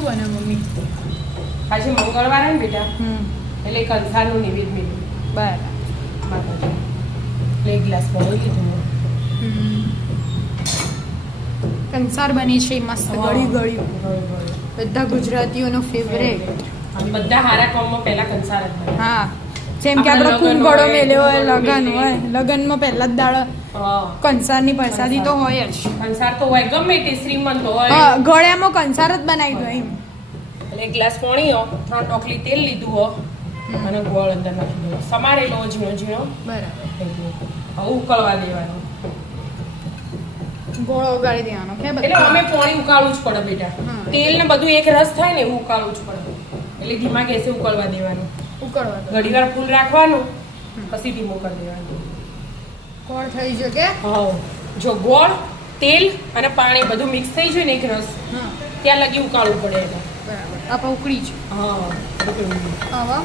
શું બને મમ્મી? આજે મંગળવાર ને બેટા, એટલે કંસારનું નિવેદ મેળવ્યું. બરાબર. માતાજી એટલે એક ગ્લાસ બનાવી લીધું. કંસાર બની છે મસ્ત ગળી ગળી. બધા ગુજરાતીઓનો ફેવરેટ. બધા હારા કામમાં પહેલા કંસાર જ બને. હા, જેમ કે આપણે કુંભળો મેલ્યો હોય, લગન હોય, લગનમાં પહેલા જ દાડા કંસારની પ્રસાદી તો હોય જ. કંસાર તો હોય, ગમે તે શ્રીમંત હોય. હા, ગળ્યામાં કંસાર જ બનાવી દો એમ. એટલે એક ગ્લાસ પાણી હો, 3 ટોકલી તેલ લીધું હો અને ગોળ અંદર નાખી દો, સમારેલો ઝીણો ઝીણો. બરાબર. હવે ઉકળવા દેવાનું. ગોળ ઓગાળી દેવાનો કે એટલે અમે પાણી ઉકાળવું જ પડે બેટા. તેલ ને બધું એક રસ થાય ને એવું ઉકાળવું જ પડે. એટલે ધીમા ગેસે ઉકળવા દેવાનું. ઉકળવા દો. ઘડીવાર ફૂલ રાખવાનું, પછી ધીમું કરી દેવાનું. ગોળ થઈ ગયો કે? હા, જો ગોળ, તેલ અને પાણી બધું મિક્સ થઈ જાય ને એક રસ, ત્યાં લગી ઉકાળવું પડે એટલે. બરાબર. આપણે ઉકળી છે. હા.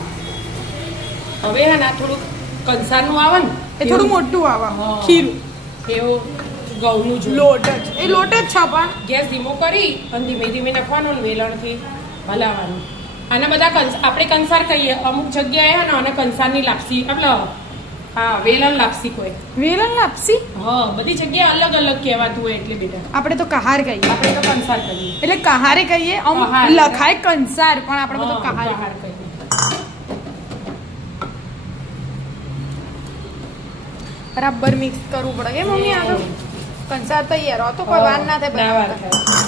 હવે હે ને થોડુંક કંસારનું આવે ને એ થોડું મોટું આવે. ખીરું એવું ઘઉંનું જ લોટ જ. એ લોટ જ છે પણ ગેસ ધીમો કરી અને ધીમે ધીમે નાખવાનું ને વેલણથી હલાવવાનું. આના બધા આપણે કંસાર કહીએ, અમુક જગ્યાએ હે ને અને કંસારની લાપસી એટલે હા વેલણ લાપસી કોઈ. વેલણ લાપસી? હા, બધી જગ્યાએ અલગ અલગ કહેવાતું હોય એટલે બેટા. આપણે તો કહાર કહીએ. આપણે તો કંસાર કહીએ. એટલે કહારે કહીએ, આમ લખાય કંસાર પણ આપણે બધું કહાર કહીએ. બરાબર મિક્સ કરવું પડે કે મમ્મી? આ તો કંસાર તૈયાર હો તો કોઈ વાર ના થાય બનાવતા.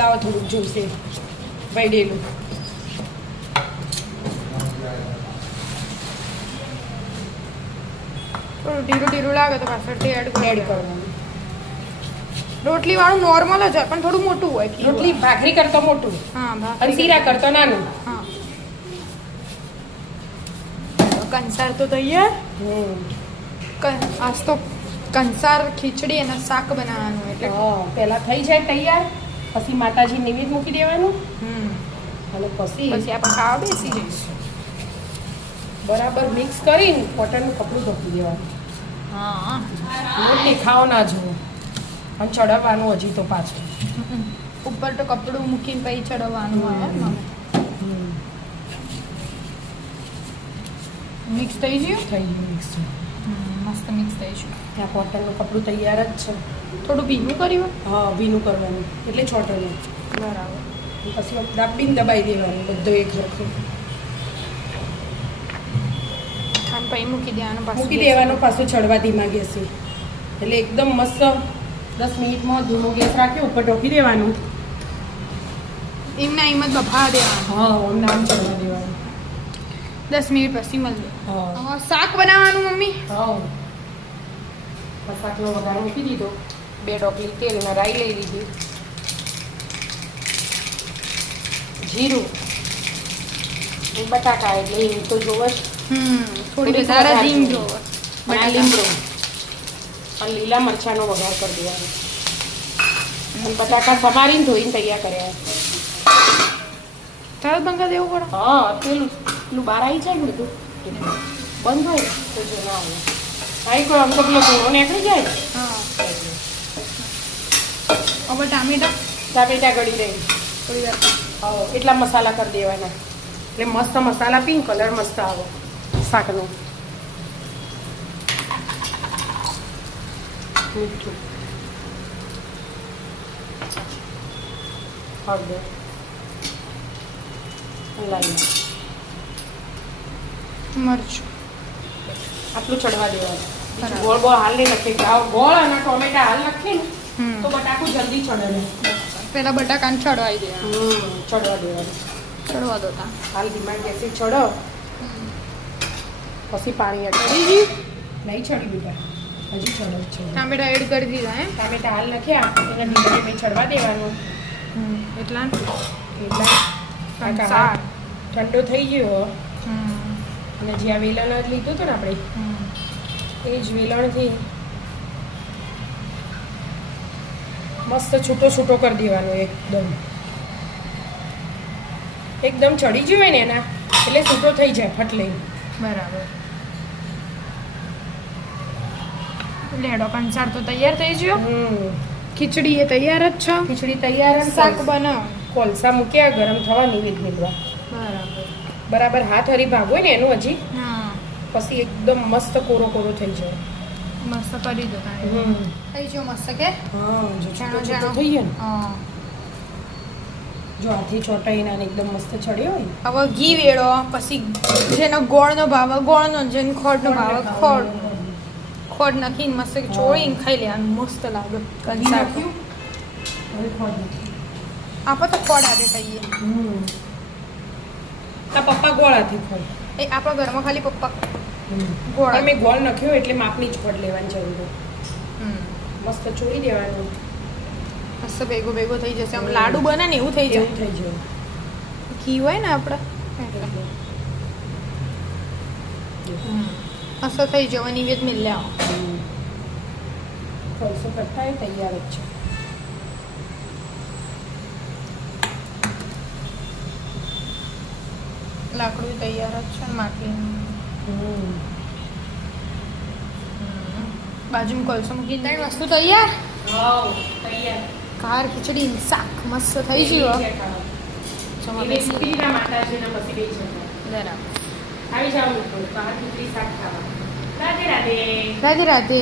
લાવો થોડુંક જોશે વૈડેલું. થોડું ઢીરું ઢીરું લાગે તો પાછળથી એડ કરવાનું. રોટલી વાળું નોર્મલ જ હોય પણ થોડું મોટું હોય. રોટલી ભાખરી કરતો મોટું, હા, અને શીરા કરતો નાનું. હા. કંસાર તો તૈયાર. આજ તો કંસાર ખીચડી અને શાક બનાવવાનું એટલે પહેલા થઈ જાય તૈયાર, પછી માતાજી નિવેદ મૂકી દેવાનું અને પછી આપણે ખાવા બેસી જઈશું. બરાબર મિક્સ કરીને કોટનનું કપડું ઢોકી દેવાનું. હા, રોટલી ખાવ ના જુઓ અને ચડાવવાનું હજી તો પાછું ઉપર તો કપડું મૂકીને પછી ચડવવાનું હોય. મિક્સ થઈ ગયું? થઈ ગયું મિક્સ. મસ્ત મિક્સ થઈ ગયું. ત્યાં કોટનનું કપડું તૈયાર જ છે. થોડું ભીનું કર્યું? હા, ભીનું કરવાનું એટલે છોટવાનું. બરાબર. પછી દાબીને દબાઈ દેવાનું બધું એક સરખું. અને પછી મૂકી દેવાનું પાછું ચડવા ધીમા ગેસે. એટલે એકદમ મસ્ત 10 મિનિટમાં ધીમો ગેસ રાખ્યો, ઉપર ઢોકી દેવાનું. એમના એમ જ બફા દેવાનું. હા, અમને આમ ચડવા દેવાનું. 10 મિનિટ પછી મળીએ. હા, શાક બનાવવાનું મમ્મી? હા, શાકનો વઘાર મૂકી દીધો. 2 ટોકલી તેલ અને રાઈ લઈ લીધી, જીરું, બટાકા એટલે એ તો જોવે જ. થોડી વધારે હિંગ જોવે. લીમડો અને લીલા મરચાંનો વઘાર કરી દેવાનો. અને બટાકા સમારીને ધોઈને તૈયાર કર્યા. તરત બંગા દેવું પડે? હા, પેલું બહાર આવી જાય ને બધું બંધ હોય તો જો ના આવે. આવી કોઈ આમ તો પેલો ધોરો નીકળી જાય ને. હા. હવે ટામેટા ગળી રહી થોડી વાર. હા, એટલા મસાલા કરી દેવાના એટલે મસ્ત મસાલા પીને કલર મસ્ત આવે શાકનો. મીઠું, હળદર, લાલ મરચું આટલું ચડવા દેવાનું. ગોળ બોળ હાલ નહીં નાખીએ. ગોળ અને ટોમેટા હાલ નાખીએ ને તો બટાકું જલ્દી ચડે ને. પેલા બટાકાને ચડવાઈ દે. ચડવા દેવાનું. ચડવા દો તા. હાલ ધીમા ગેસે ચડો, પછી પાણી એડ કરી. નહીં ચડી બેટા, હજી ચડો છે. ટામેટા એડ કરી દીધા હે? ટામેટા હાલ નાખ્યા, એને ધીમે ધીમે ચડવા દેવાનું. એટલા ઠંડો થઈ ગયો અને જે આ વેલણ જ લીધું હતું ને આપણે, એ જ વેલણથી મસ્ત છૂટો છૂટો કરી દેવાનો. એકદમ ચડી ગયું હોય ને એના એટલે છૂટો થઈ જાય ફટ લઈને. બરાબર. લેડો કંસાર તો તૈયાર થઈ ગયો. ખીચડી એ તૈયાર જ છે. ખીચડી તૈયાર અને શાક બનાવ. કોલસા મૂક્યા ગરમ થવા નિવેદ મેળવા બરાબર. બરાબર હાથ હરી ભાગ હોય ને એનું હજી હા પછી એકદમ મસ્ત કોરો કોરો થઈ જાય. મસ્ત કરી દો તારે. થઈ ગયો મસ્ત કે હા જો જાણો છૂટો જાણો. થઈ ગયો ને હા જો હાથી ચોટાઈને આને એકદમ મસ્ત ચડ્યો હોય હવે ઘી વેળો પછી જેનો ગોળનો ભાવ ગોળનો જેનો ખોડનો ભાવ ખોડ ખોડ નાખીને મસ્ત ચોળીને ખાઈ લેવાનું મસ્ત લાગે કંસાર. હવે ખોટ નથી. આપણે તો ખોડ આજે ખાઈએ. આ પપ્પા ગોળ હાથી ખોડ એ આપણા ઘરમાં ખાલી પપ્પા પણ ગોળ. મેં ગોળ નાખ્યો એટલે માપની જ ખોડ લેવાની જરૂર હોય. મસ્ત ચોળી દેવાનું મસ્ત ભેગો ભેગો થઈ જશે આમ લાડુ બને ને એવું થઈ એવું જાય. થઈ જાય. ઘી હોય ને આપણે મસ્ત થઈ જવા નિવેદ મિલ લે આવો. કોલસો કરતા એ તૈયાર જ છે. લાકડું તૈયાર જ છે ને માટલી બાજુમાં કોલસો મૂકી ત્રણ વસ્તુ તૈયાર. તૈયાર કાર ખીચડી શાક મસ્ત થઈ ગયું. રેસીપીના માતાજીના પછી લઈ જતા બરાબર. આવી જાવ મિત્રો બહાર ખીચડી શાક ખાવા. રાધે રાધે. રાધે રાધે.